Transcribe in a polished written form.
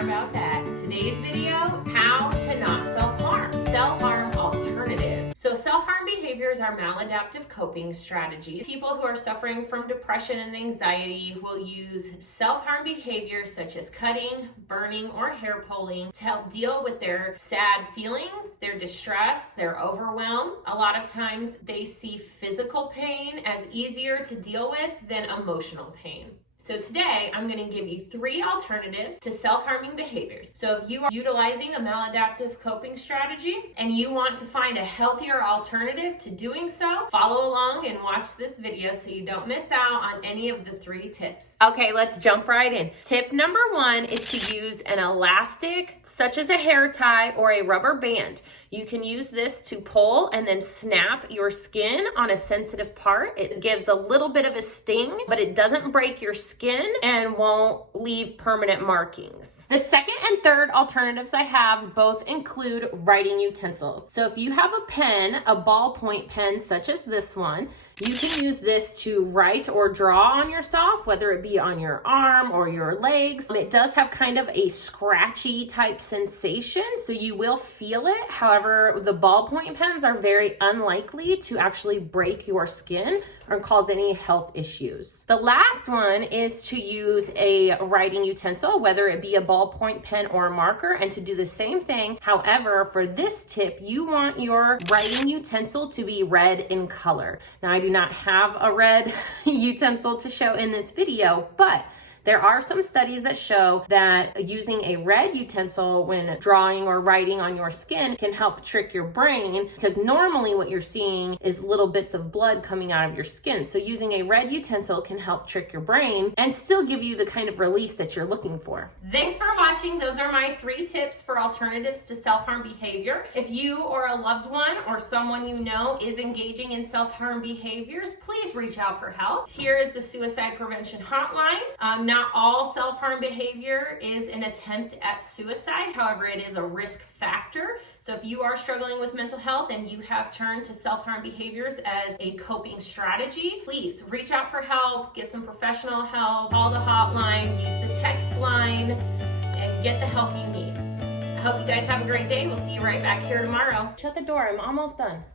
more about that. Today's video, how to not self-harm. Self-harm alternatives. So self-harm behaviors are maladaptive coping strategies. People who are suffering from depression and anxiety will use self-harm behaviors such as cutting, burning, or hair pulling to help deal with their sad feelings, their distress, their overwhelm. A lot of times they see physical pain as easier to deal with than emotional pain. So today, I'm going to give you 3 alternatives to self-harming behaviors. So if you are utilizing a maladaptive coping strategy and you want to find a healthier alternative to doing so, follow along and watch this video so you don't miss out on any of the 3 tips. Okay, let's jump right in. Tip number 1 is to use an elastic, such as a hair tie or a rubber band. You can use this to pull and then snap your skin on a sensitive part. It gives a little bit of a sting, but it doesn't break your skin and won't leave permanent markings. The second and third alternatives I have both include writing utensils. So if you have a pen, a ballpoint pen such as this one, you can use this to write or draw on yourself, whether it be on your arm or your legs. It does have kind of a scratchy type sensation, so you will feel it. However, the ballpoint pens are very unlikely to actually break your skin or cause any health issues. The last one is to use a writing utensil, whether it be a ballpoint pen or a marker, and to do the same thing. However, for this tip, you want your writing utensil to be red in color. Now, I do not have a red utensil to show in this video, but there are some studies that show that using a red utensil when drawing or writing on your skin can help trick your brain, because normally what you're seeing is little bits of blood coming out of your skin. So using a red utensil can help trick your brain and still give you the kind of release that you're looking for. Thanks for watching. Those are my 3 tips for alternatives to self-harm behavior. If you or a loved one or someone you know is engaging in self-harm behaviors, please reach out for help. Here is the suicide prevention hotline. Not all self-harm behavior is an attempt at suicide. However, it is a risk factor. So if you are struggling with mental health and you have turned to self-harm behaviors as a coping strategy, please reach out for help, get some professional help, call the hotline, use the text line, and get the help you need. I hope you guys have a great day. We'll see you right back here tomorrow. Shut the door. I'm almost done.